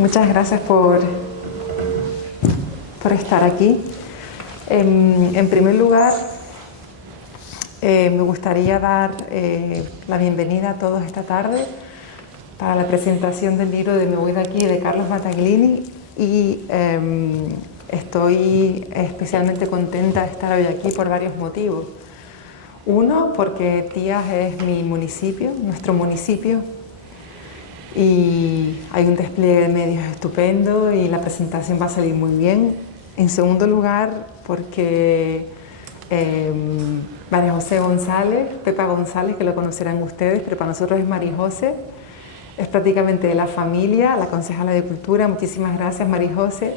Muchas gracias por estar aquí. En primer lugar, me gustaría dar la bienvenida a todos esta tarde para la presentación del libro de Me voy de aquí, de Carlos Battaglini, y estoy especialmente contenta de estar hoy aquí por varios motivos. Uno, porque Tías es mi municipio, nuestro municipio, y hay un despliegue de medios estupendo y la presentación va a salir muy bien. En segundo lugar, porque María José González, Pepa González, que lo conocerán ustedes, pero para nosotros es María José, es prácticamente de la familia, la concejala de Cultura. Muchísimas gracias, María José,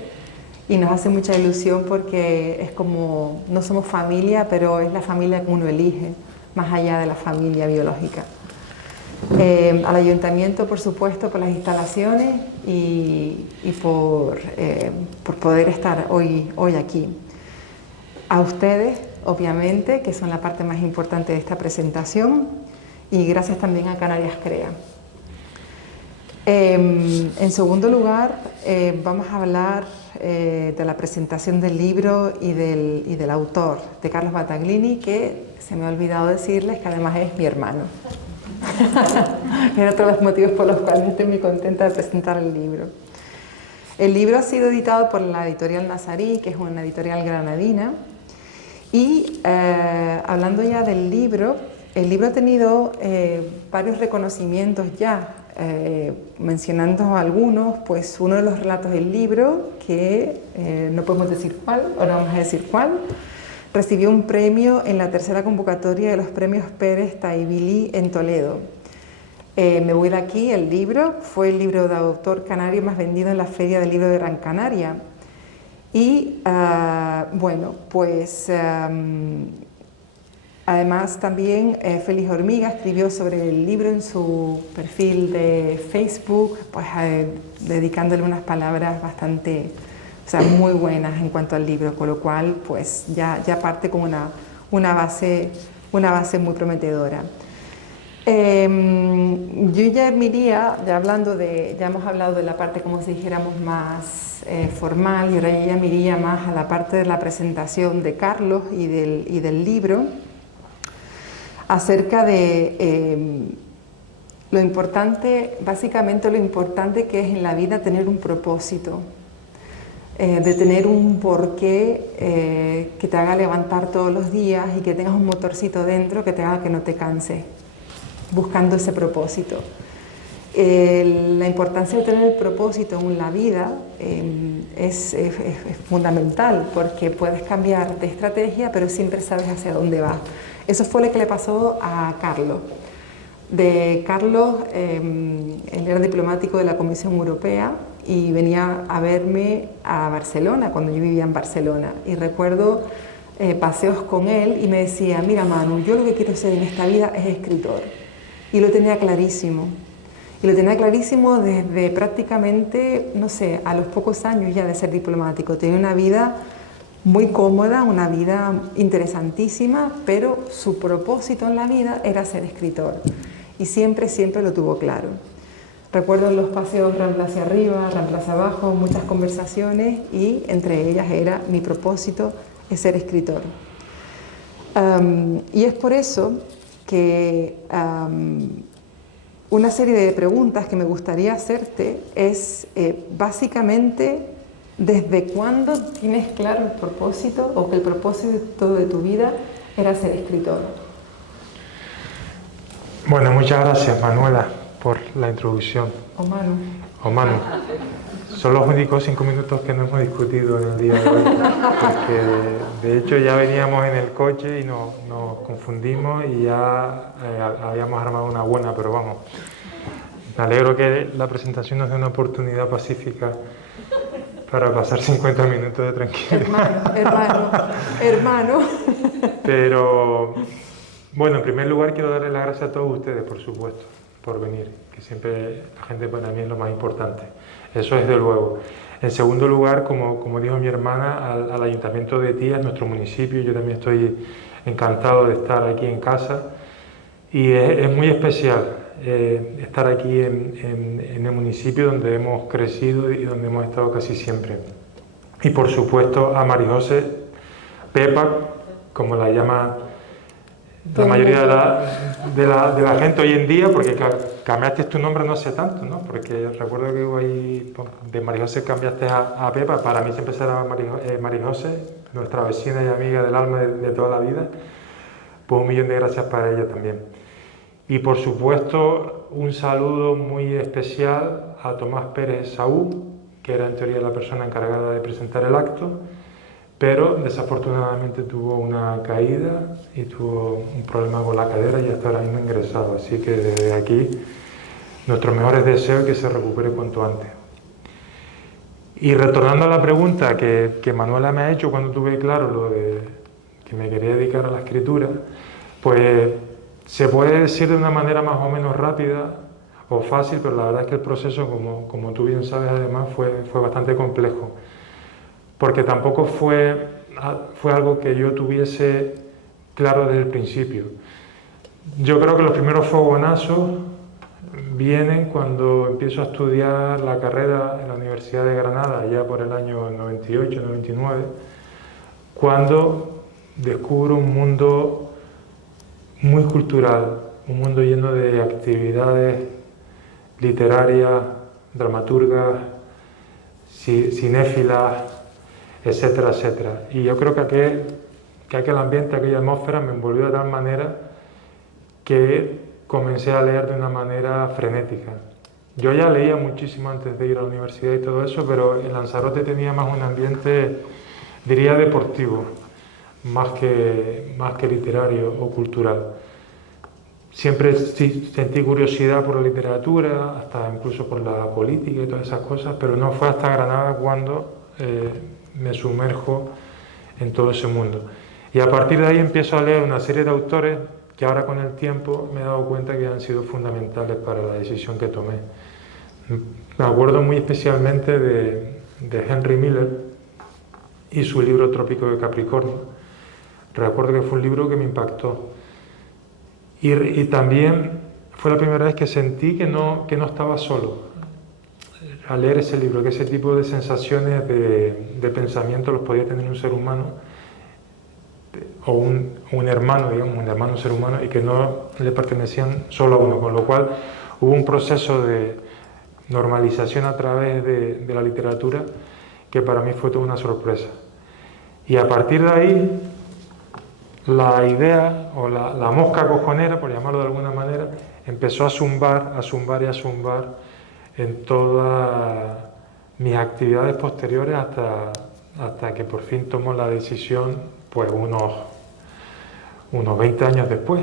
y nos hace mucha ilusión porque es como, no somos familia, pero es la familia que uno elige, más allá de la familia biológica. Al ayuntamiento, por supuesto, por las instalaciones y por poder estar hoy aquí. A ustedes, obviamente, que son la parte más importante de esta presentación, y gracias también a Canarias Crea. En segundo lugar, vamos a hablar de la presentación del libro y del autor, de Carlos Battaglini, que se me ha olvidado decirles que además es mi hermano. Era otro de los motivos por los cuales estoy muy contenta de presentar el libro. El libro ha sido editado por la editorial Nazarí, que es una editorial granadina, y hablando ya del libro, el libro ha tenido varios reconocimientos ya, mencionando algunos, pues uno de los relatos del libro, que no podemos decir cuál, ahora vamos a decir cuál, recibió un premio en la tercera convocatoria de los premios Pérez Taibili en Toledo. Me voy de aquí, el libro, fue el libro de autor canario más vendido en la Feria del Libro de Gran Canaria. Y bueno, pues además también Félix Hormiga escribió sobre el libro en su perfil de Facebook, pues dedicándole unas palabras bastante, o sea, muy buenas en cuanto al libro, con lo cual pues ya parte con una base muy prometedora. Yo ya me iría, ya hemos hablado de la parte, como si dijéramos, más formal, y ahora yo ya me iría más a la parte de la presentación de Carlos y del libro, acerca de lo importante, básicamente lo importante que es en la vida tener un propósito, de tener un porqué que te haga levantar todos los días y que tengas un motorcito dentro que te haga que no te canses, buscando ese propósito. La importancia de tener el propósito en la vida es fundamental, porque puedes cambiar de estrategia, pero siempre sabes hacia dónde vas. Eso fue lo que le pasó a Carlos. Carlos, él era diplomático de la Comisión Europea y venía a verme a Barcelona cuando yo vivía en Barcelona. Y recuerdo paseos con él y me decía: mira, Manu, yo lo que quiero ser en esta vida es escritor. Y lo tenía clarísimo. Y lo tenía clarísimo desde prácticamente, no sé, a los pocos años ya de ser diplomático. Tenía una vida muy cómoda, una vida interesantísima, pero su propósito en la vida era ser escritor. Y siempre lo tuvo claro. Recuerdo los paseos Rambla hacia arriba, Rambla hacia abajo, muchas conversaciones, y entre ellas era: mi propósito es ser escritor. Y es por eso que una serie de preguntas que me gustaría hacerte es básicamente: ¿desde cuándo tienes claro el propósito, o que el propósito de tu vida era ser escritor? Bueno, muchas gracias, Manuela, por la introducción. O Manu. O Manu. Son los únicos 5 minutos que no hemos discutido en el día de hoy, porque de hecho ya veníamos en el coche y nos confundimos y ya habíamos armado una buena, pero vamos, me alegro que la presentación nos dé una oportunidad pacífica para pasar 50 minutos de tranquilidad. Hermano. Pero, bueno, en primer lugar quiero darle las gracias a todos ustedes, por supuesto, por venir, que siempre la gente para mí es lo más importante. Eso desde luego. En segundo lugar, como dijo mi hermana, al Ayuntamiento de Tías, nuestro municipio. Yo también estoy encantado de estar aquí en casa, y es muy especial estar aquí en el municipio donde hemos crecido y donde hemos estado casi siempre. Y por supuesto a María José, Pepa, como la llama la mayoría de la gente hoy en día, porque cambiaste tu nombre no hace tanto, ¿no? Porque recuerdo que ahí de María José cambiaste a Pepa. Para mí siempre será María José, nuestra vecina y amiga del alma de toda la vida. Pues 1.000.000 de gracias para ella también. Y por supuesto un saludo muy especial a Tomás Pérez Saúl, que era en teoría la persona encargada de presentar el acto, pero desafortunadamente tuvo una caída y tuvo un problema con la cadera y está ahora mismo ingresado. Así que desde aquí nuestros mejores deseos y que se recupere cuanto antes. Y retornando a la pregunta que Manuela me ha hecho cuando tuve claro lo de que me quería dedicar a la escritura, pues se puede decir de una manera más o menos rápida o fácil, pero la verdad es que el proceso, como tú bien sabes, además fue bastante complejo, porque tampoco fue algo que yo tuviese claro desde el principio. Yo creo que los primeros fogonazos vienen cuando empiezo a estudiar la carrera en la Universidad de Granada, ya por el año 98, 99, cuando descubro un mundo muy cultural, un mundo lleno de actividades literarias, dramaturgas, cinéfilas, etcétera, etcétera. Y yo creo que aquel ambiente, aquella atmósfera me envolvió de tal manera que comencé a leer de una manera frenética. Yo ya leía muchísimo antes de ir a la universidad y todo eso, pero en Lanzarote tenía más un ambiente, diría, deportivo, más que literario o cultural. Siempre sentí curiosidad por la literatura, hasta incluso por la política y todas esas cosas, pero no fue hasta Granada cuando me sumerjo en todo ese mundo. Y a partir de ahí empiezo a leer una serie de autores que ahora con el tiempo me he dado cuenta que han sido fundamentales para la decisión que tomé. Me acuerdo muy especialmente de Henry Miller y su libro Trópico de Capricornio. Recuerdo que fue un libro que me impactó. Y también fue la primera vez que sentí que no estaba solo al leer ese libro, que ese tipo de sensaciones de pensamiento los podía tener un ser humano o un hermano, digamos, un hermano ser humano, y que no le pertenecían solo a uno, con lo cual hubo un proceso de normalización a través de la literatura que para mí fue toda una sorpresa. Y a partir de ahí, la idea o la mosca cojonera, por llamarlo de alguna manera, empezó a zumbar en todas mis actividades posteriores hasta que por fin tomó la decisión, pues unos 20 años después,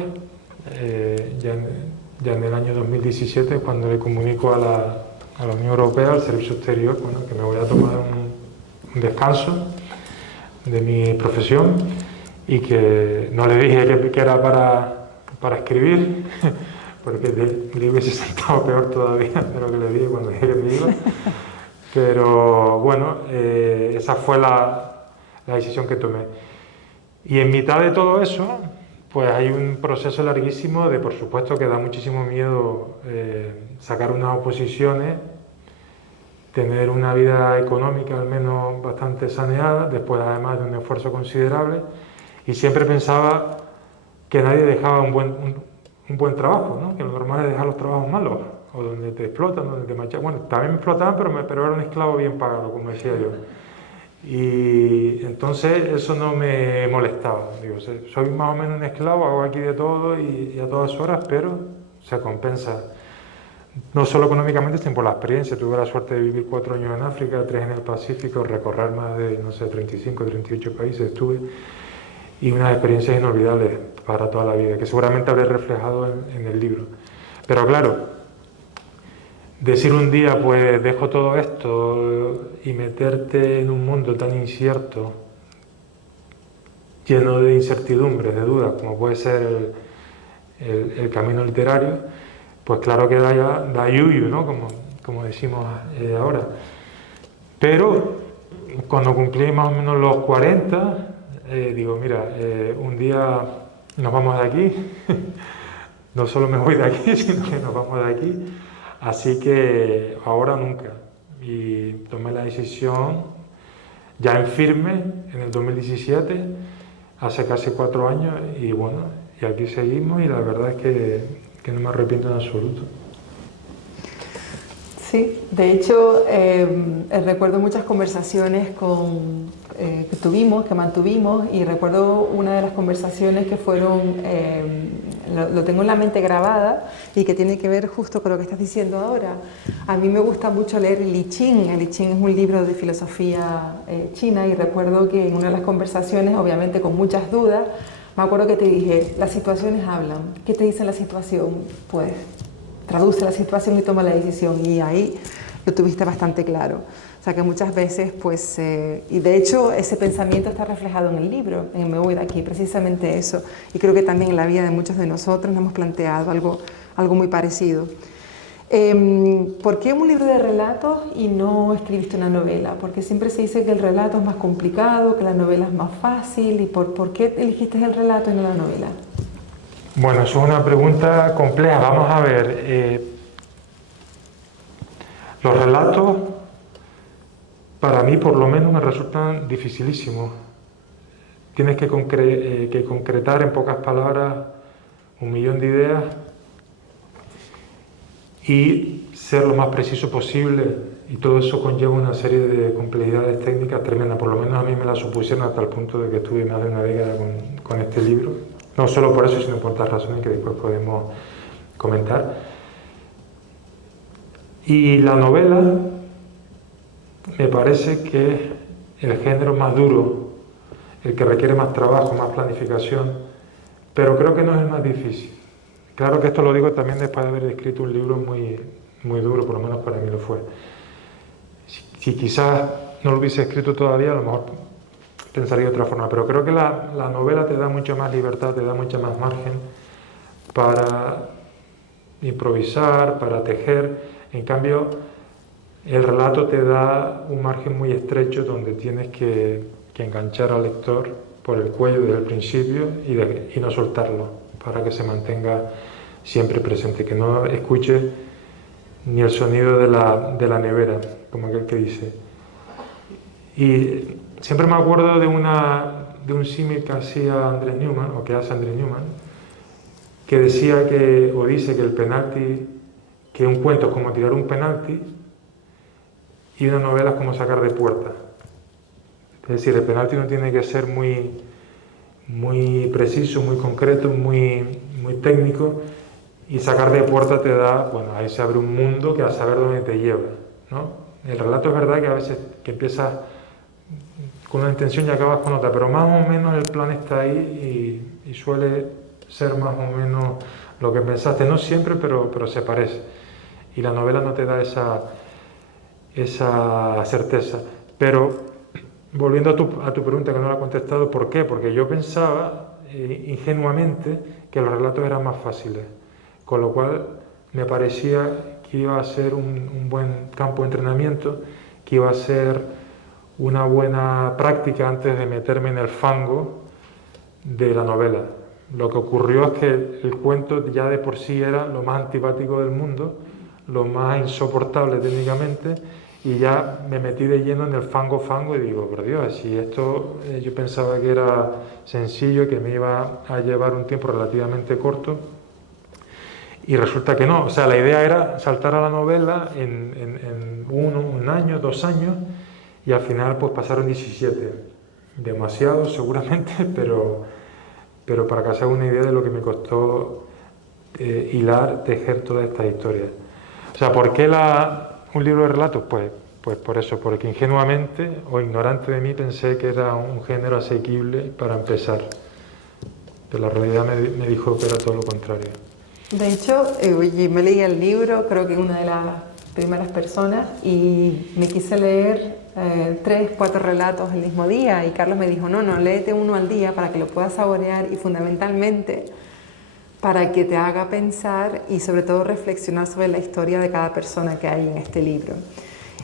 ya en el año 2017, cuando le comunico a la Unión Europea, al Servicio Exterior, bueno, que me voy a tomar un descanso de mi profesión y que no le dije que era para escribir, porque le hubiese sentado peor todavía de lo que le dije cuando dije que me iba. Pero bueno, esa fue la decisión que tomé. Y en mitad de todo eso, pues hay un proceso larguísimo de, por supuesto, que da muchísimo miedo sacar unas oposiciones, tener una vida económica al menos bastante saneada, después además de un esfuerzo considerable, y siempre pensaba que nadie dejaba un buen trabajo, ¿no? Que lo normal es dejar los trabajos malos, o donde te explotan, donde te machacan. Bueno, también me explotaban, pero era un esclavo bien pagado, como decía yo. Y entonces eso no me molestaba. Digo, soy más o menos un esclavo, hago aquí de todo y a todas horas, pero se compensa. No solo económicamente, sino por la experiencia. Tuve la suerte de vivir 4 años en África, 3 en el Pacífico, recorrer más de, 35, 38 países estuve, y unas experiencias inolvidables para toda la vida, que seguramente habré reflejado en el libro. Pero claro, decir un día, pues dejo todo esto y meterte en un mundo tan incierto, lleno de incertidumbres, de dudas, como puede ser el camino literario, pues claro que da yuyu, ¿no? Como decimos ahora. Pero cuando cumplí más o menos los 40, digo, mira, un día nos vamos de aquí, no solo me voy de aquí, sino que nos vamos de aquí. Así que ahora o nunca. Y tomé la decisión ya en firme en el 2017, hace casi 4 años, y bueno, y aquí seguimos y la verdad es que no me arrepiento en absoluto. Sí, de hecho, recuerdo muchas conversaciones que tuvimos, que mantuvimos, y recuerdo una de las conversaciones que fueron, lo tengo en la mente grabada, y que tiene que ver justo con lo que estás diciendo ahora. A mí me gusta mucho leer el I Ching. El I Ching es un libro de filosofía china, y recuerdo que en una de las conversaciones, obviamente con muchas dudas, me acuerdo que te dije, las situaciones hablan. ¿Qué te dice la situación? Pues traduce la situación y toma la decisión, y ahí lo tuviste bastante claro. O sea que muchas veces, pues, y de hecho ese pensamiento está reflejado en el libro, en Me voy de aquí, precisamente eso. Y creo que también en la vida de muchos de nosotros nos hemos planteado algo muy parecido. ¿Por qué un libro de relatos y no escribiste una novela? Porque siempre se dice que el relato es más complicado, que la novela es más fácil, y ¿por qué elegiste el relato y no la novela? Bueno, eso es una pregunta compleja. Vamos a ver. Los relatos, para mí por lo menos, me resultan dificilísimos. Tienes que concretar en pocas palabras 1.000.000 de ideas y ser lo más preciso posible, y todo eso conlleva una serie de complejidades técnicas tremendas. Por lo menos a mí me la supusieron hasta el punto de que estuve más de una década con este libro. No solo por eso, sino por otras razones que después podemos comentar. Y la novela me parece que es el género más duro, el que requiere más trabajo, más planificación, pero creo que no es el más difícil. Claro que esto lo digo también después de haber escrito un libro muy, muy duro, por lo menos para mí lo fue. Si quizás no lo hubiese escrito todavía, a lo mejor pensaría de otra forma, pero creo que la novela te da mucha más libertad, te da mucha más margen para improvisar, para tejer. En cambio, el relato te da un margen muy estrecho donde tienes que enganchar al lector por el cuello desde el principio y no soltarlo, para que se mantenga siempre presente, que no escuche ni el sonido de la nevera, como aquel que dice. Y siempre me acuerdo de un símil que hacía Andrés Newman, o que hace Andrés Newman, que decía o dice que el penalti, que un cuento es como tirar un penalti y una novela es como sacar de puerta. Es decir, el penalti no tiene que ser muy, muy preciso, muy concreto, muy, muy técnico, y sacar de puerta te da, bueno, ahí se abre un mundo que a saber dónde te lleva, ¿no? El relato es verdad que a veces que empiezas con una intención y acabas con otra, pero más o menos el plan está ahí y suele ser más o menos lo que pensaste, no siempre, pero se parece. Y la novela no te da esa certeza. Pero volviendo a tu pregunta, que no la he contestado, ¿por qué? Porque yo pensaba ingenuamente que los relatos eran más fáciles, con lo cual me parecía que iba a ser un buen campo de entrenamiento, que iba a ser una buena práctica antes de meterme en el fango de la novela. Lo que ocurrió es que el cuento ya de por sí era lo más antipático del mundo, lo más insoportable técnicamente, y ya me metí de lleno en el fango y digo, por Dios, si esto yo pensaba que era sencillo, que me iba a llevar un tiempo relativamente corto, y resulta que no. O sea, la idea era saltar a la novela en un año, 2 años, y al final pues pasaron 17. Demasiado seguramente, pero para que os haga una idea de lo que me costó tejer todas estas historias. O sea, ¿por qué un libro de relatos? Pues por eso, porque ingenuamente o ignorante de mí pensé que era un género asequible para empezar. Pero la realidad me dijo que era todo lo contrario. De hecho, oye, me leí el libro, creo que una de las primeras personas, y me quise leer 3, 4 relatos el mismo día, y Carlos me dijo, no, léete uno al día para que lo puedas saborear y fundamentalmente para que te haga pensar y sobre todo reflexionar sobre la historia de cada persona que hay en este libro.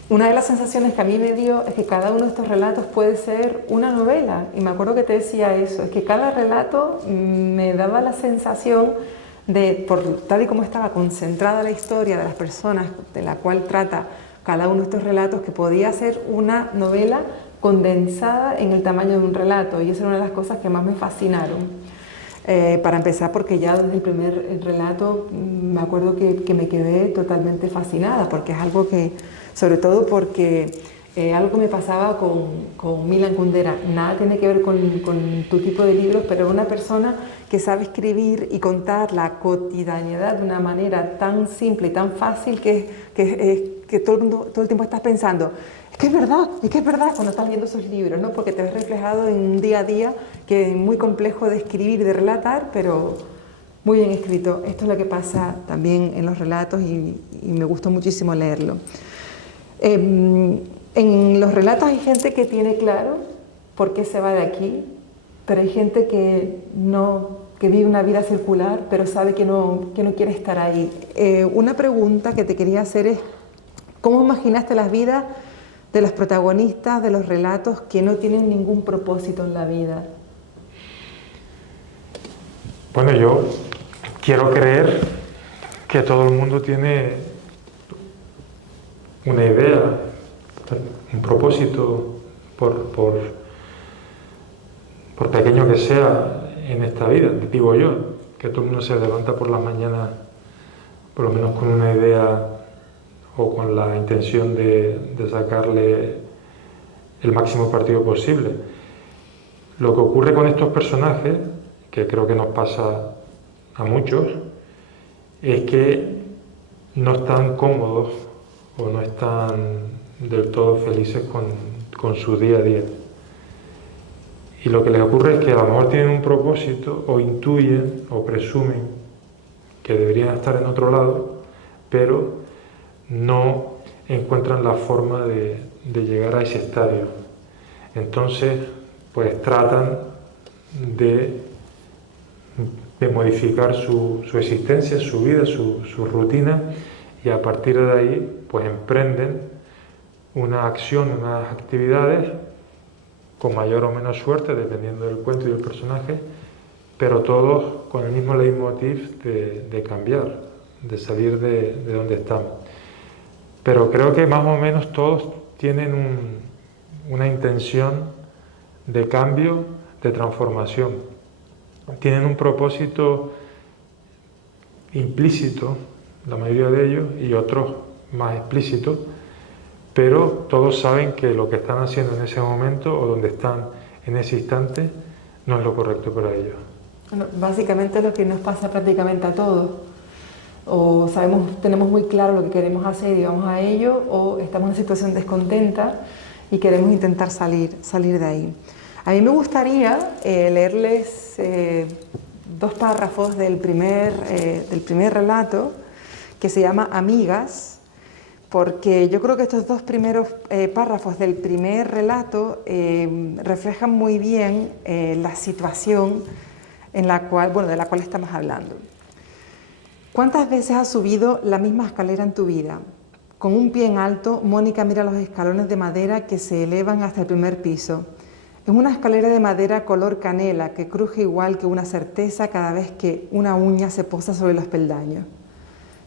Una de las sensaciones que a mí me dio es que cada uno de estos relatos puede ser una novela, y me acuerdo que te decía eso, es que cada relato me daba la sensación tal y como estaba concentrada la historia de las personas de la cual trata cada uno de estos relatos, que podía ser una novela condensada en el tamaño de un relato, y esa era una de las cosas que más me fascinaron. Para empezar, porque ya desde el primer relato me acuerdo que me quedé totalmente fascinada, porque es algo que, sobre todo porque algo que me pasaba con Milan Kundera, nada tiene que ver con tu tipo de libros, pero una persona que sabe escribir y contar la cotidianidad de una manera tan simple y tan fácil que todo el tiempo estás pensando, es que es verdad cuando estás leyendo esos libros, ¿no? Porque te ves reflejado en un día a día que es muy complejo de escribir y de relatar, pero muy bien escrito. Esto es lo que pasa también en los relatos y me gustó muchísimo leerlo. En los relatos hay gente que tiene claro por qué se va de aquí, pero hay gente que vive una vida circular, pero sabe que no quiere estar ahí. Una pregunta que te quería hacer es, ¿cómo imaginaste las vidas de los protagonistas de los relatos que no tienen ningún propósito en la vida? Bueno, yo quiero creer que todo el mundo tiene una idea, un propósito, por pequeño que sea en esta vida, digo yo, que todo el mundo se levanta por las mañanas por lo menos con una idea o con la intención de sacarle el máximo partido posible. Lo que ocurre con estos personajes, que creo que nos pasa a muchos, es que no están cómodos o no están del todo felices con su día a día. Y lo que les ocurre es que a lo mejor tienen un propósito o intuyen o presumen que deberían estar en otro lado, pero no encuentran la forma de llegar a ese estadio. Entonces, pues tratan de modificar su existencia, su vida, su rutina, y a partir de ahí pues emprenden una acción, unas actividades con mayor o menos suerte, dependiendo del cuento y del personaje, pero todos con el mismo leitmotiv de cambiar, de salir de donde están. Pero creo que más o menos todos tienen una intención de cambio, de transformación. Tienen un propósito implícito, la mayoría de ellos, y otros más explícitos, pero todos saben que lo que están haciendo en ese momento o donde están en ese instante no es lo correcto para ellos. Bueno, básicamente es lo que nos pasa prácticamente a todos. O tenemos muy claro lo que queremos hacer y vamos a ello, o estamos en una situación descontenta y queremos intentar salir de ahí. A mí me gustaría leerles 2 párrafos del primer relato, que se llama Amigas, porque yo creo que estos 2 primeros párrafos del primer relato reflejan muy bien la situación de la cual estamos hablando. ¿Cuántas veces has subido la misma escalera en tu vida? Con un pie en alto, Mónica mira los escalones de madera que se elevan hasta el primer piso. Es una escalera de madera color canela que cruje igual que una certeza cada vez que una uña se posa sobre los peldaños.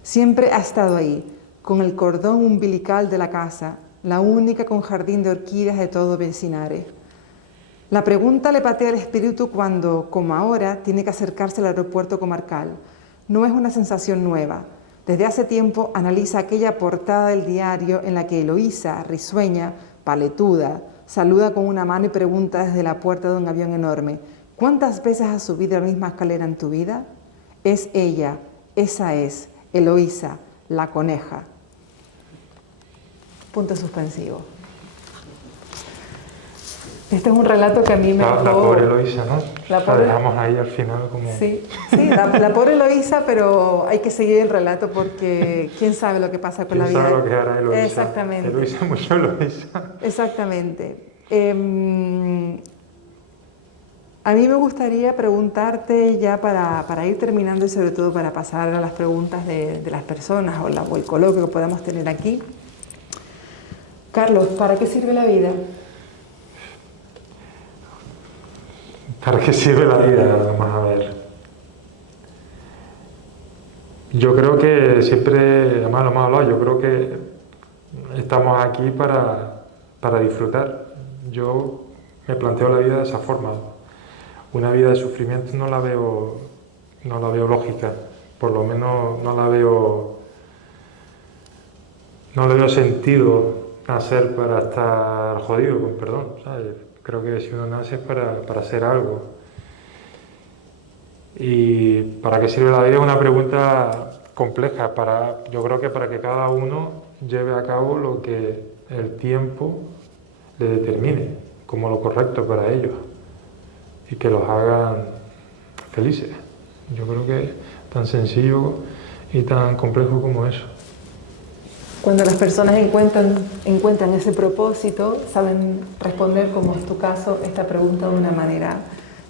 Siempre ha estado ahí, con el cordón umbilical de la casa, la única con jardín de orquídeas de todo Vecinare. La pregunta le patea el espíritu cuando, como ahora, tiene que acercarse al aeropuerto comarcal. No es una sensación nueva. Desde hace tiempo analiza aquella portada del diario en la que Eloísa, risueña, paletuda, saluda con una mano y pregunta desde la puerta de un avión enorme: ¿cuántas veces has subido la misma escalera en tu vida? Es ella, esa es, Eloísa, la coneja. Punto suspensivo. Este es un relato que a mí me... La pobre Eloísa, ¿no? La dejamos ahí al final como... Sí, la pobre Eloísa, pero hay que seguir el relato porque quién sabe lo que pasa con la vida. ¿Quién sabe lo que hará Eloísa? Exactamente. Eloísa, mucho Eloísa. Exactamente. A mí me gustaría preguntarte ya para ir terminando y sobre todo para pasar a las preguntas de las personas o el coloquio que podamos tener aquí. Carlos, ¿para qué sirve la vida? ¿Para qué sirve la vida? Vamos a ver. Yo creo que siempre, además lo hemos hablado, yo creo que estamos aquí para disfrutar. Yo me planteo la vida de esa forma. Una vida de sufrimiento no la veo lógica, por lo menos no le veo sentido nacer para estar jodido, con perdón, ¿sabes? Creo que si uno nace es para hacer algo. ¿Y para qué sirve la vida? Es una pregunta compleja. Yo creo que para que cada uno lleve a cabo lo que el tiempo le determine como lo correcto para ellos y que los hagan felices. Yo creo que es tan sencillo y tan complejo como eso. Cuando las personas encuentran ese propósito, saben responder, como es tu caso, esta pregunta de una manera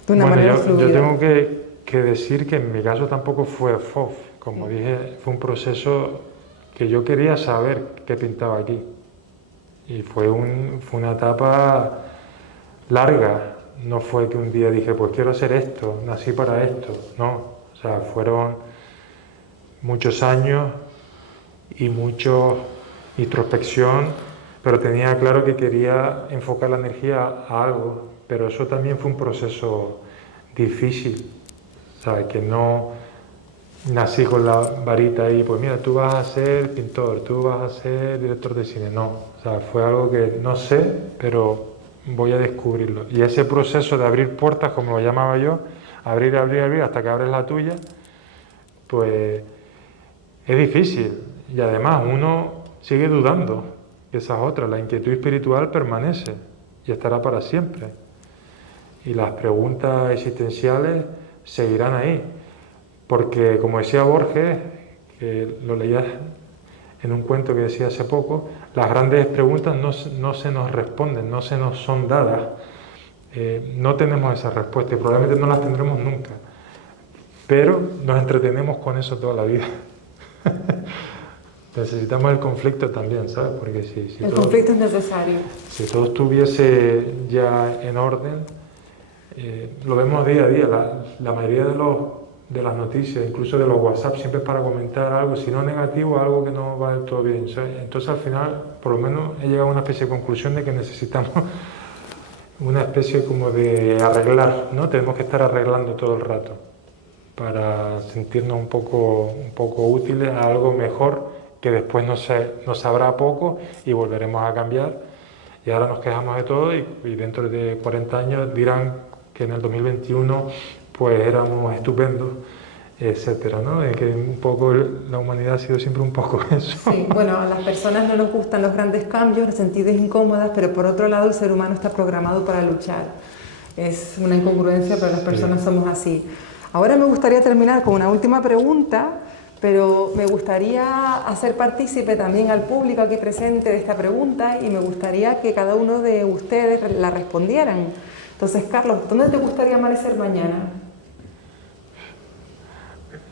fluida. Yo tengo que decir que en mi caso tampoco fue FOF. Como dije, fue un proceso que yo quería saber qué pintaba aquí. Y fue una etapa larga. No fue que un día dije, pues quiero hacer esto, nací para esto. No, o sea, fueron muchos años y mucha introspección, pero tenía claro que quería enfocar la energía a algo. Pero eso también fue un proceso difícil, ¿sabes? Que no nací con la varita y pues mira, tú vas a ser pintor, tú vas a ser director de cine. No, o sea, fue algo que no sé, pero voy a descubrirlo. Y ese proceso de abrir puertas, como lo llamaba yo, abrir hasta que abres la tuya, pues es difícil. Y además uno sigue dudando, que esa es otra, la inquietud espiritual permanece y estará para siempre. Y las preguntas existenciales seguirán ahí. Porque, como decía Borges, que lo leías en un cuento que decía hace poco, las grandes preguntas no se nos responden, no se nos son dadas. No tenemos esa respuesta y probablemente no las tendremos nunca. Pero nos entretenemos con eso toda la vida. Necesitamos el conflicto también, ¿sabes? Porque si el conflicto es necesario. Si todo estuviese ya en orden, lo vemos día a día. La mayoría de las noticias, incluso de los WhatsApp, siempre es para comentar algo, si no negativo, algo que no va del todo bien, ¿sabes? Entonces al final, por lo menos he llegado a una especie de conclusión de que necesitamos una especie como de arreglar, ¿no? Tenemos que estar arreglando todo el rato para sentirnos un poco útiles a algo mejor, que después nos sabrá poco y volveremos a cambiar. Y ahora nos quejamos de todo y dentro de 40 años dirán que en el 2021 pues éramos estupendos, etcétera, ¿no? Que un poco la humanidad ha sido siempre un poco eso. Sí, bueno, a las personas no nos gustan los grandes cambios, nos sentimos incómodas, pero por otro lado el ser humano está programado para luchar. Es una incongruencia, pero las personas somos así. Ahora me gustaría terminar con una última pregunta, pero me gustaría hacer partícipe también al público aquí presente de esta pregunta y me gustaría que cada uno de ustedes la respondieran. Entonces, Carlos, ¿dónde te gustaría amanecer mañana?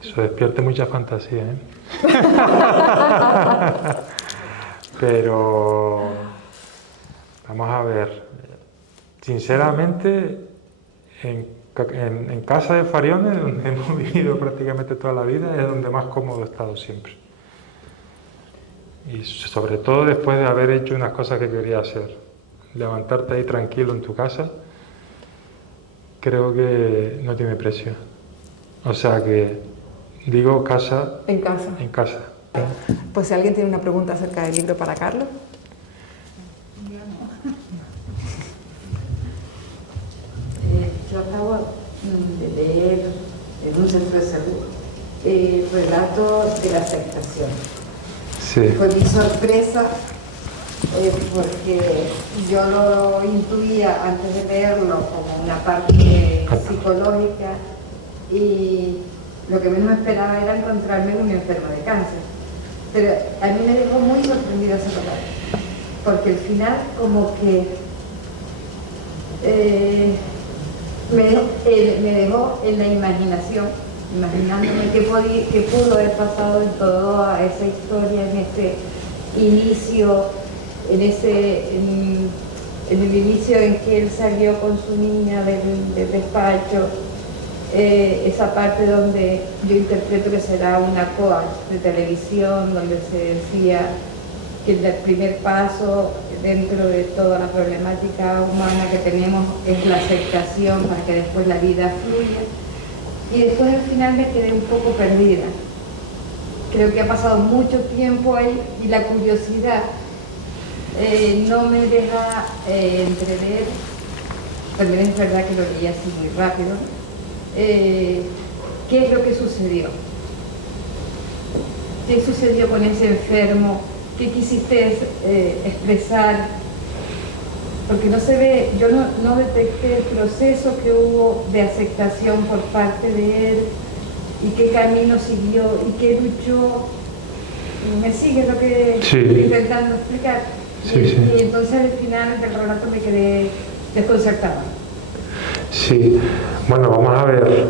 Eso despierte mucha fantasía, ¿eh? Pero vamos a ver, sinceramente, en casa de Fariones, donde hemos vivido prácticamente toda la vida, es donde más cómodo he estado siempre. Y sobre todo después de haber hecho unas cosas que quería hacer. Levantarte ahí tranquilo en tu casa, creo que no tiene precio. O sea que digo casa. En casa. En casa. Pues si alguien tiene una pregunta acerca del libro para Carlos. Yo acabo de leer en un centro de salud el relato de la aceptación. Sí. Fue mi sorpresa porque yo lo intuía antes de leerlo como una parte psicológica y lo que menos esperaba era encontrarme un enfermo de cáncer. Pero a mí me dejó muy sorprendida ese relato, porque al final como que me dejó en la imaginación, imaginándome qué pudo haber pasado en toda esa historia, en ese inicio, en el inicio en que él salió con su niña del despacho esa parte donde yo interpreto que será una coach de televisión, donde se decía que el primer paso dentro de toda la problemática humana que tenemos es la aceptación para que después la vida fluya. Y después al final me quedé un poco perdida. Creo que ha pasado mucho tiempo ahí y la curiosidad no me deja entrever, también es verdad que lo leí así muy rápido, qué es lo que sucedió. ¿Qué sucedió con ese enfermo? ¿Qué quisiste expresar? Porque no se ve, yo no detecté el proceso que hubo de aceptación por parte de él y qué camino siguió y qué luchó. ¿Me sigue lo que estoy intentando explicar? Y entonces al final del relato me quedé desconcertada. Sí, bueno, vamos a ver.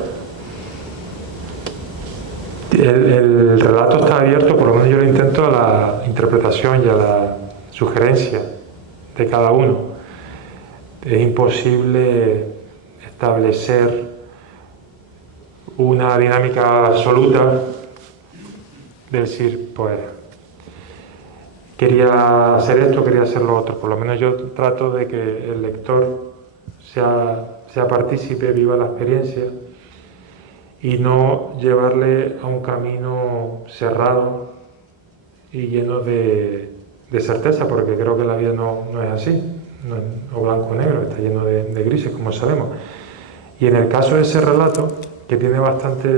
El relato está abierto, por lo menos yo lo intento, a la interpretación y a la sugerencia de cada uno. Es imposible establecer una dinámica absoluta de decir, pues, quería hacer esto, quería hacer lo otro. Por lo menos yo trato de que el lector sea partícipe, viva la experiencia y no llevarle a un camino cerrado y lleno de certeza, porque creo que la vida no es así, no es o blanco o negro, está lleno de grises, como sabemos. Y en el caso de ese relato, que tiene bastante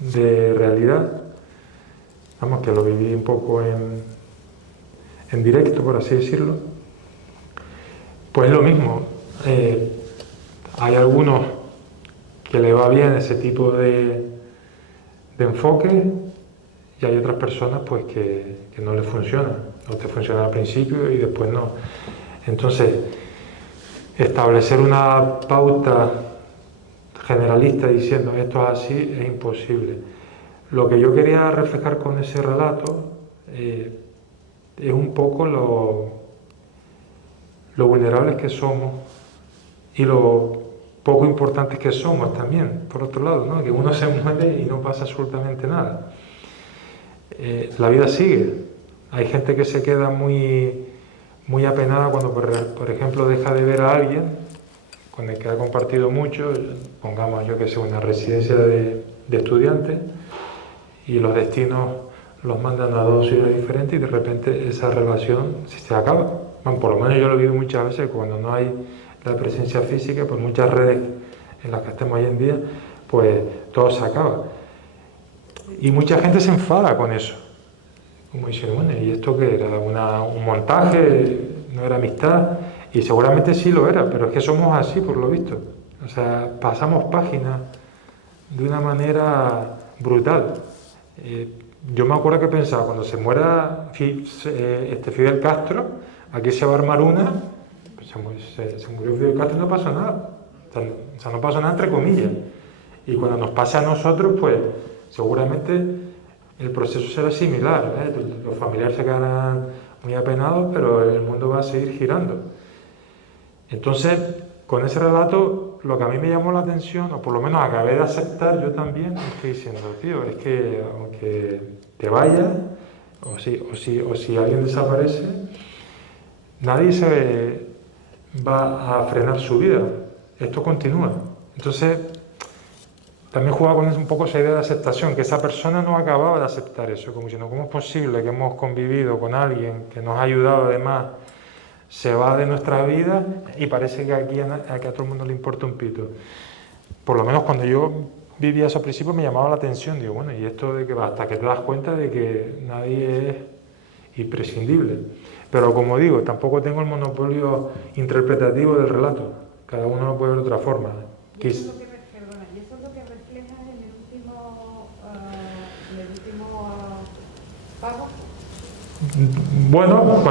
de realidad, vamos, que lo viví un poco en directo, por así decirlo, pues lo mismo. Hay algunos que le va bien ese tipo de enfoque y hay otras personas pues que no les funciona, no te funciona al principio y después no. Entonces, establecer una pauta generalista diciendo esto es así es imposible. Lo que yo quería reflejar con ese relato es un poco lo vulnerables que somos y lo poco importantes que somos también, por otro lado, ¿no? Que uno se muere y no pasa absolutamente nada. La vida sigue. Hay gente que se queda muy apenada cuando, por ejemplo, deja de ver a alguien con el que ha compartido mucho, pongamos yo que sé, una residencia de estudiantes, y los destinos los mandan a dos ciudades diferentes y de repente esa relación se acaba. Bueno, por lo menos yo lo he vivido muchas veces cuando no hay la presencia física, por muchas redes en las que estemos hoy en día, pues todo se acaba. Y mucha gente se enfada con eso. Como dicen, bueno, ¿y esto qué era? ¿Un montaje? ¿No era amistad? Y seguramente sí lo era, pero es que somos así por lo visto. O sea, pasamos páginas de una manera brutal. Yo me acuerdo que pensaba, cuando se muera Fidel Castro, aquí se va a armar una, pues se murió Fidel Castro y no pasó nada. O sea, no pasó nada entre comillas. Y cuando nos pase a nosotros, pues seguramente el proceso será similar, ¿eh? Los familiares se quedarán muy apenados, pero el mundo va a seguir girando. Entonces, con ese relato, lo que a mí me llamó la atención, o por lo menos acabé de aceptar yo también, estoy diciendo, tío, es que aunque te vayas, o si alguien desaparece, nadie se va a frenar su vida. Esto continúa. Entonces, también jugaba con un poco esa idea de aceptación, que esa persona no acababa de aceptar eso, como diciendo, ¿cómo es posible que hemos convivido con alguien que nos ha ayudado además, se va de nuestra vida y parece que aquí a todo el mundo le importa un pito? Por lo menos cuando yo vivía eso al principio me llamaba la atención, digo, bueno, y esto de que hasta que te das cuenta de que nadie es imprescindible. Pero como digo, tampoco tengo el monopolio interpretativo del relato, cada uno lo puede ver de otra forma. ¿Y eso es lo que refleja en el último pago? Bueno,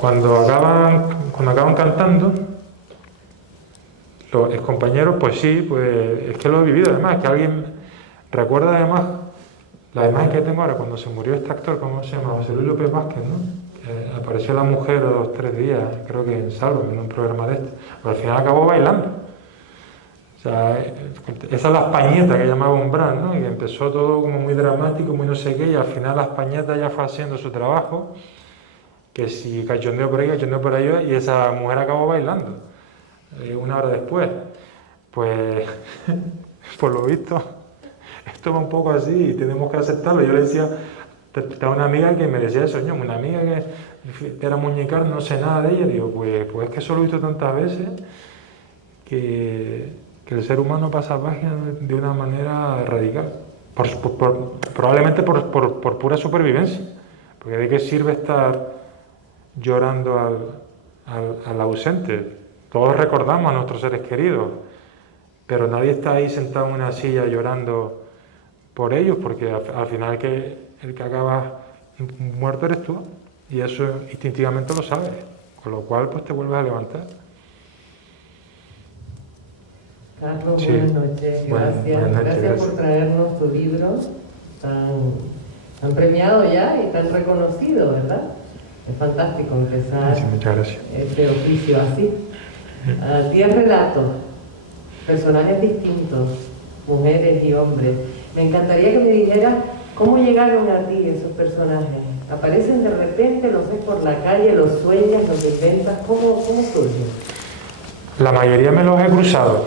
cuando acaban cantando, los excompañeros, pues sí, pues es que lo he vivido además, que alguien recuerda además la imagen que tengo ahora cuando se murió este actor, ¿cómo se llama? José Luis López Vázquez, ¿no? Apareció la mujer a 2 o 3 días, creo que en Salvo, en un programa de este, pero al final acabó bailando. O sea, esa es la Españeta que llamaba Umbral, ¿no? Y empezó todo como muy dramático, muy no sé qué, y al final la Españeta ya fue haciendo su trabajo, que si cachondeo por ahí, cachondeo por allá, y esa mujer acabó bailando, una hora después. Pues, por lo visto, esto va un poco así y tenemos que aceptarlo. Yo le decía, tengo una amiga que me decía eso, una amiga que era muñecar, no sé nada de ella, digo, pues es que eso lo he visto tantas veces que el ser humano pasa página de una manera radical, probablemente por pura supervivencia, porque ¿de qué sirve estar llorando al ausente? Todos recordamos a nuestros seres queridos, pero nadie está ahí sentado en una silla llorando por ellos, porque al final el que acaba muerto eres tú, y eso instintivamente lo sabes, con lo cual pues te vuelves a levantar. Carlos, Sí. buenas noches, gracias. Gracias por traernos tu libro tan premiado ya y tan reconocido, ¿verdad? Es fantástico empezar Sí, muchas gracias. este oficio así. 10 relatos, personajes distintos, mujeres y hombres. Me encantaría que me dijeras cómo llegaron a ti esos personajes. ¿Aparecen de repente, los ves por la calle, los sueñas, los inventas? ¿Cómo surgen? La mayoría me los he cruzado.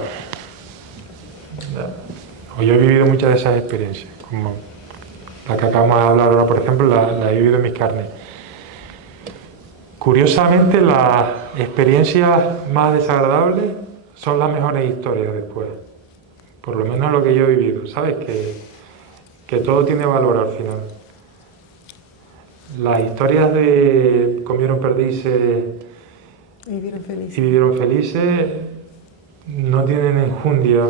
O yo he vivido muchas de esas experiencias, como la que acabamos de hablar ahora, por ejemplo, la he vivido en mis carnes. Curiosamente, las experiencias más desagradables son las mejores historias después. Por lo menos lo que yo he vivido, ¿sabes? Que todo tiene valor al final. Las historias de comieron perdices y vivieron felices no tienen enjundia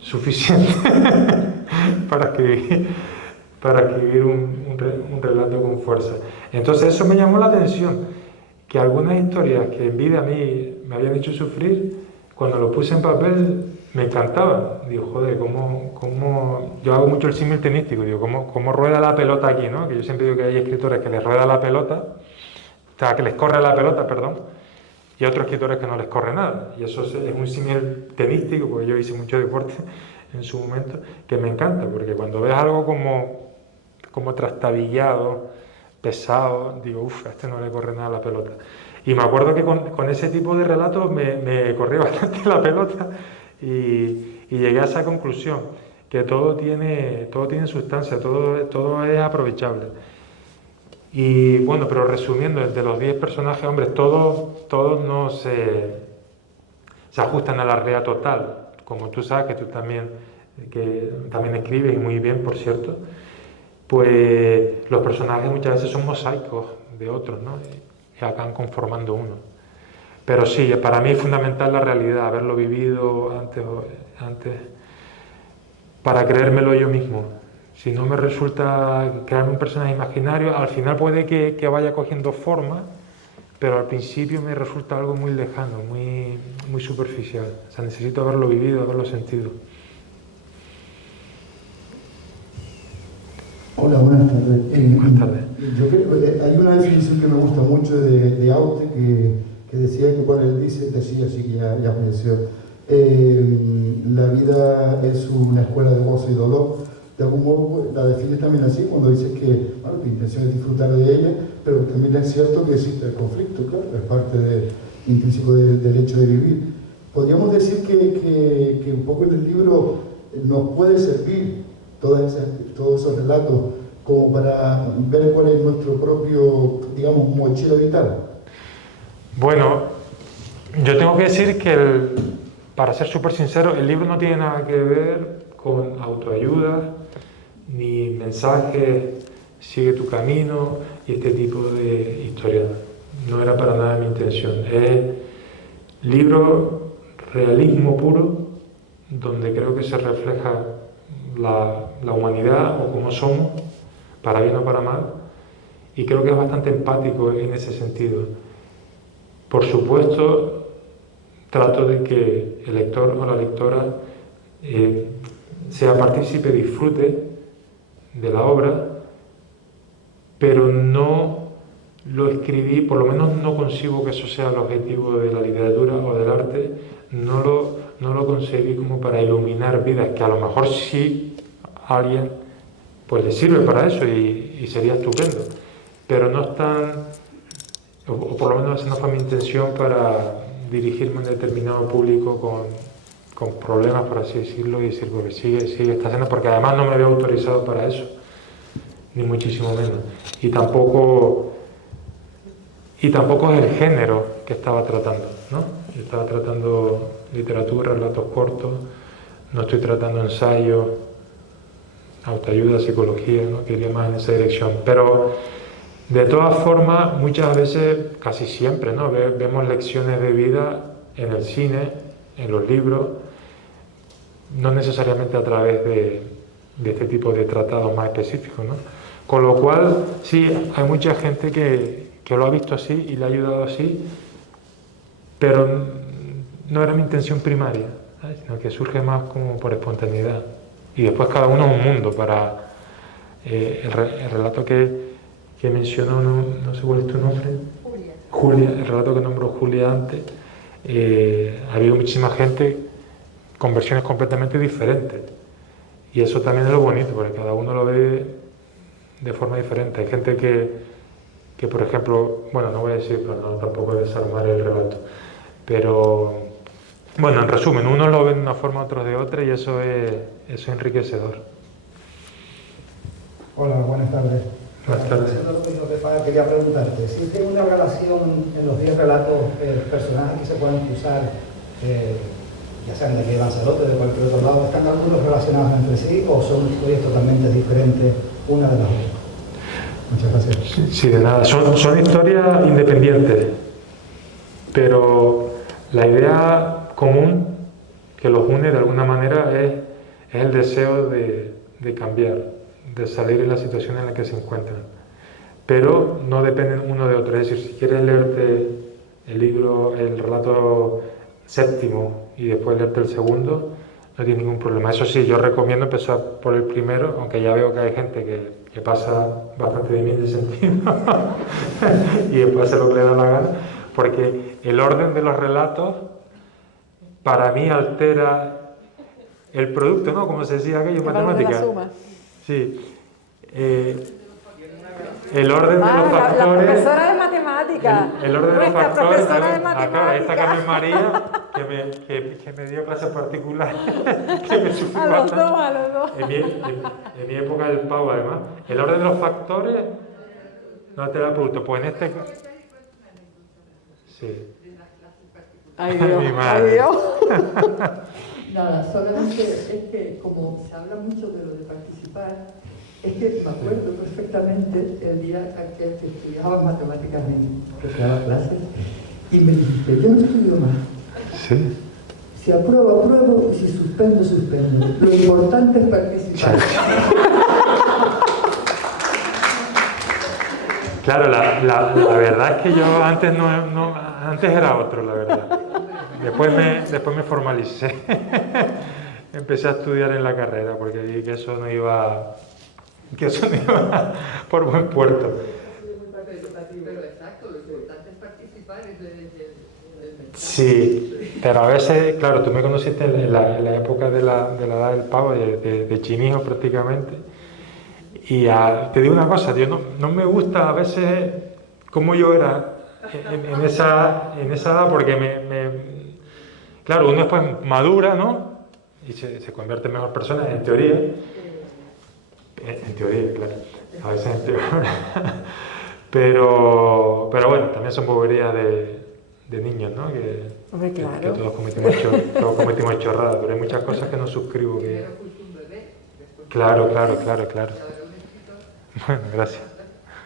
suficiente para escribir un relato con fuerza. Entonces eso me llamó la atención, que algunas historias que en vida a mí me habían hecho sufrir, cuando lo puse en papel me encantaban. Digo, joder, cómo yo hago mucho el símil tenístico, digo, cómo rueda la pelota aquí, ¿no? Que yo siempre digo que hay escritores que les rueda la pelota, o sea, que les corre la pelota, perdón, y otros escritores que no les corre nada. Y eso es un símil tenístico, porque yo hice mucho deporte en su momento, que me encanta, porque cuando ves algo como trastabillado, pesado, digo, uff, a este no le corre nada la pelota. Y me acuerdo que con ese tipo de relatos me corría bastante la pelota y llegué a esa conclusión, que todo tiene sustancia, todo es aprovechable. Y bueno, pero resumiendo, de los 10 personajes, hombre, todos no se ajustan a la realidad total, como tú sabes, que también escribes, y muy bien, por cierto, pues los personajes muchas veces son mosaicos de otros, ¿no? Y acaban conformando uno. Pero sí, para mí es fundamental la realidad, haberlo vivido antes para creérmelo yo mismo. Si no me resulta crearme un personaje imaginario, al final puede que vaya cogiendo forma, pero al principio me resulta algo muy lejano, muy superficial. O sea, necesito haberlo vivido, haberlo sentido. Hola, buenas tardes. Buenas tardes. Yo creo, hay una definición que me gusta mucho de Aute que decía que, bueno, él decía así que ya falleció, la vida es una escuela de gozo y dolor. De algún modo la define también así, cuando dices que, bueno, tu intención es disfrutar de ella, pero también es cierto que existe el conflicto, claro, es parte intrínseco del hecho de vivir. Podríamos decir que un poco en el libro nos puede servir todos esos relatos como para ver cuál es nuestro propio, digamos, mochila vital. Bueno, yo tengo que decir que, para ser súper sincero, el libro no tiene nada que ver con autoayuda, ni mensajes, sigue tu camino y este tipo de historias. No era para nada mi intención. Es libro realismo puro, donde creo que se refleja la humanidad o cómo somos, para bien o para mal, y creo que es bastante empático en ese sentido. Por supuesto, trato de que el lector o la lectora sea partícipe, disfrute de la obra, pero no lo escribí, por lo menos no concibo que eso sea el objetivo de la literatura o del arte, no lo concebí como para iluminar vidas, que a lo mejor sí a alguien pues le sirve para eso y sería estupendo, pero no es tan, o por lo menos esa no fue mi intención para dirigirme a un determinado público con problemas, por así decirlo, y decir, porque sigue esta escena, porque además no me había autorizado para eso, ni muchísimo menos, y tampoco es el género que estaba tratando, ¿no? Yo estaba tratando literatura, relatos cortos, no estoy tratando ensayos, autoayuda, psicología, ¿no? Que iría más en esa dirección. Pero de todas formas, muchas veces, casi siempre, ¿no? Vemos lecciones de vida en el cine, en los libros, no necesariamente a través de este tipo de tratados más específicos, ¿no? Con lo cual, sí, hay mucha gente que lo ha visto así y le ha ayudado así, pero no era mi intención primaria, ¿sabes? Sino que surge más como por espontaneidad. Y después cada uno es un mundo. Para el relato que mencionó, no sé cuál es tu nombre. Julia, el relato que nombró Julia antes, ha habido muchísima gente con versiones completamente diferentes. Y eso también es lo bonito, porque cada uno lo ve de forma diferente. Hay gente que por ejemplo, bueno, no voy a decir, pero no, tampoco desarmar el relato, pero bueno, en resumen, unos lo ven de una forma, otros de otra, y eso es enriquecedor. Hola, buenas tardes. Buenas tardes. Haciendo lo mismo que quería preguntarte, ¿existe una relación en los 10 relatos, personajes que se pueden cruzar, ya sean de aquí de Lanzarote, de cualquier otro lado? ¿Están algunos relacionados entre sí o son historias totalmente diferentes una de las otras? Muchas gracias. Sí, de nada. Son historias independientes, pero la idea común que los une de alguna manera es el deseo de cambiar, de salir de la situación en la que se encuentran. Pero no dependen uno de otro. Es decir, si quieres leerte el libro, el relato séptimo y después leerte el segundo, no tiene ningún problema. Eso sí, yo recomiendo empezar por el primero, aunque ya veo que hay gente que pasa bastante de mí en ese sentido y después hace lo que le da la gana, porque el orden de los relatos para mí altera el producto, ¿no? Como se decía aquello en matemáticas. Sí. El orden de los factores. La profesora de matemáticas. El orden de los factores. Profesora de matemáticas. Ahí está Carmen María, que me dio clases particulares, que me sufrió bastante. A los dos. En mi época del pavo, además. El orden de los factores no altera el producto. Pues en este caso. Sí. Ay, Dios. Mi madre. Nada, solamente es que como se habla mucho de lo de participar, es que me acuerdo perfectamente el día que estudiaba matemáticas, que daba clases, y me dijiste, yo no estudio más. Sí. Si apruebo, apruebo, y si suspendo, suspendo. Lo importante es participar. Claro, la verdad es que yo antes antes era otro, la verdad. Después me formalicé. Empecé a estudiar en la carrera porque vi que eso no iba por buen puerto. Pero exacto, lo importante es participar. Sí, pero a veces, claro, tú me conociste en la época de la edad del pavo, de chinijo prácticamente. Y te digo una cosa, tío, no me gusta a veces cómo yo era en esa edad, porque claro, uno después madura, ¿no? Y se convierte en mejor persona, en teoría. En teoría, claro. A veces en teoría. Pero bueno, también son boberías de niños, ¿no? Hombre, claro. Que todos cometimos chorradas, pero hay muchas cosas que no suscribo. Claro. Bueno, gracias.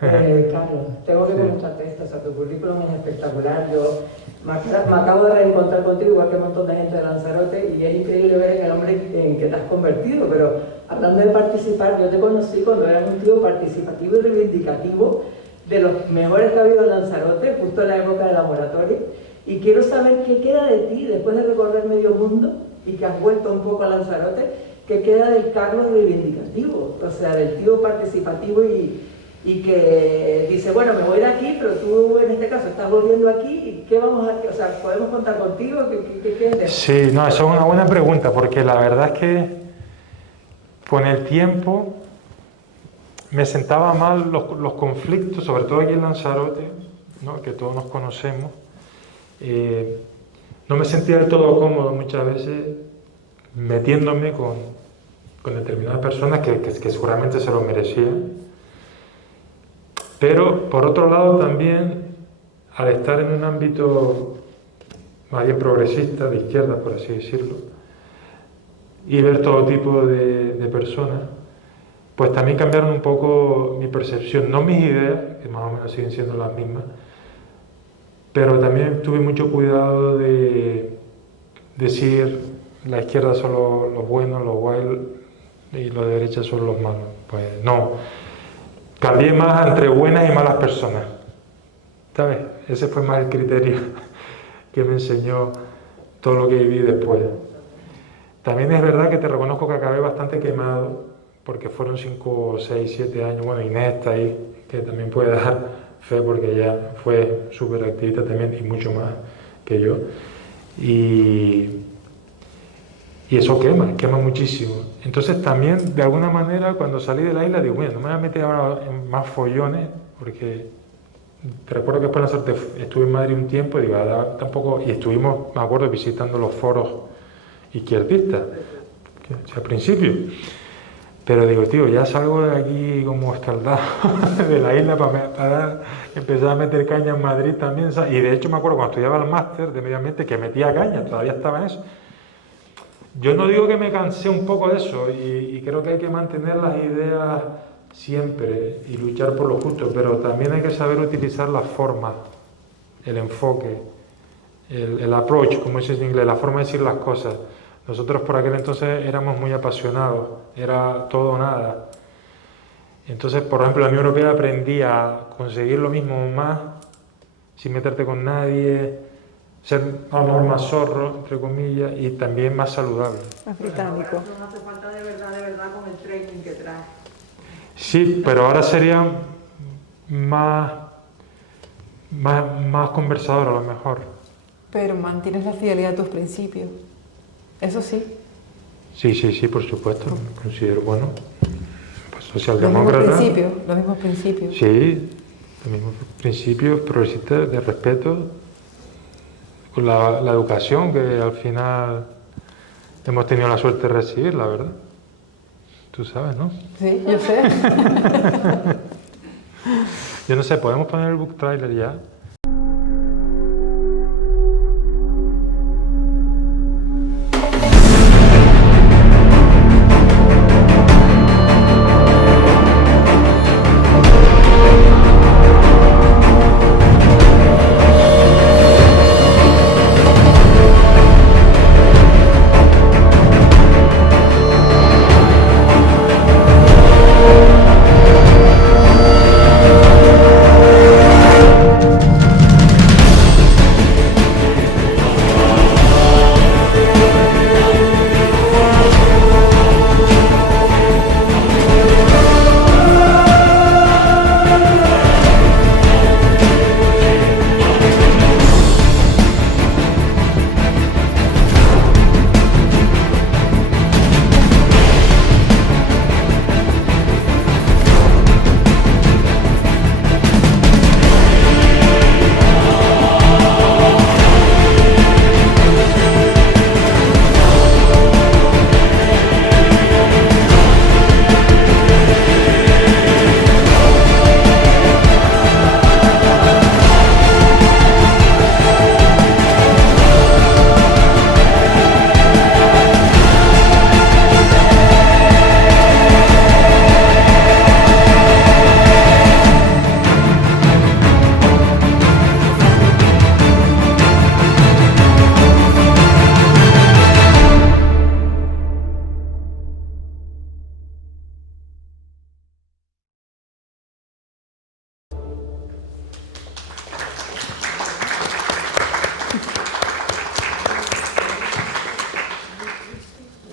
Carlos, tengo que comentarte esto, o sea, tu currículum es espectacular. Yo me acabo de reencontrar contigo, igual que un montón de gente de Lanzarote, y es increíble ver en el hombre en que te has convertido. Pero hablando de participar, yo te conocí cuando eras un tío participativo y reivindicativo, de los mejores que ha habido en Lanzarote, justo en la época de la moratoria. Y quiero saber qué queda de ti después de recorrer medio mundo y que has vuelto un poco a Lanzarote, qué queda del Carlos reivindicativo, o sea, del tío participativo y y que dice, bueno, me voy de aquí, pero tú en este caso estás volviendo aquí, ¿y qué vamos a hacer? O sea, ¿podemos contar contigo? ¿Qué es eso? Sí, no, eso es una buena pregunta, porque la verdad es que con el tiempo me sentaba mal los conflictos, sobre todo aquí en Lanzarote, ¿no? Que todos nos conocemos. No me sentía del todo cómodo muchas veces metiéndome con determinadas personas que seguramente se lo merecían. Pero, por otro lado, también, al estar en un ámbito más bien progresista, de izquierda, por así decirlo, y ver todo tipo de personas, pues también cambiaron un poco mi percepción, no mis ideas, que más o menos siguen siendo las mismas, pero también tuve mucho cuidado de decir la izquierda son los buenos, los guays, y los de derecha son los malos. Pues no, cambié más entre buenas y malas personas, ¿sabes? Ese fue más el criterio que me enseñó todo lo que viví después. También es verdad que te reconozco que acabé bastante quemado, porque fueron 5, 6, 7 años, bueno, Inés está ahí, que también puede dar fe porque ella fue súper activista también y mucho más que yo. Y eso quema muchísimo. Entonces también, de alguna manera, cuando salí de la isla, digo, bueno, no me voy a meter ahora en más follones, porque te recuerdo que después de la suerte estuve en Madrid un tiempo, y digo, ahora tampoco, y estuvimos, me acuerdo, visitando los foros izquierdistas, al principio. Pero digo, tío, ya salgo de aquí como escaldado de la isla para empezar a meter caña en Madrid también. Y de hecho me acuerdo cuando estudiaba el máster de medio ambiente que metía caña, todavía estaba en eso. Yo no digo que me cansé un poco de eso y creo que hay que mantener las ideas siempre y luchar por lo justo, pero también hay que saber utilizar las formas, el enfoque, el approach, como dice en inglés, la forma de decir las cosas. Nosotros por aquel entonces éramos muy apasionados, era todo o nada. Entonces, por ejemplo, en la Unión Europea aprendí a conseguir lo mismo o más, sin meterte con nadie, ser a lo mejor más zorro, entre comillas, y también más saludable. Más británico. No hace falta de verdad con el training que trae. Sí, pero ahora sería más conversador a lo mejor. Pero mantienes la fidelidad a tus principios. Eso sí. Sí, por supuesto, me considero bueno. Pues socialdemócrata. Los mismos principios. Sí, los mismos principios progresistas de respeto, con la educación que al final hemos tenido la suerte de recibir, la verdad. Tú sabes, ¿no? Sí, yo sé. Yo no sé, ¿podemos poner el book trailer ya?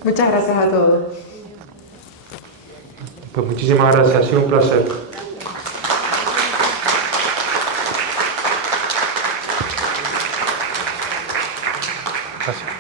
Muchas gracias a todos. Pues muchísimas gracias, ha sido un placer. Gracias.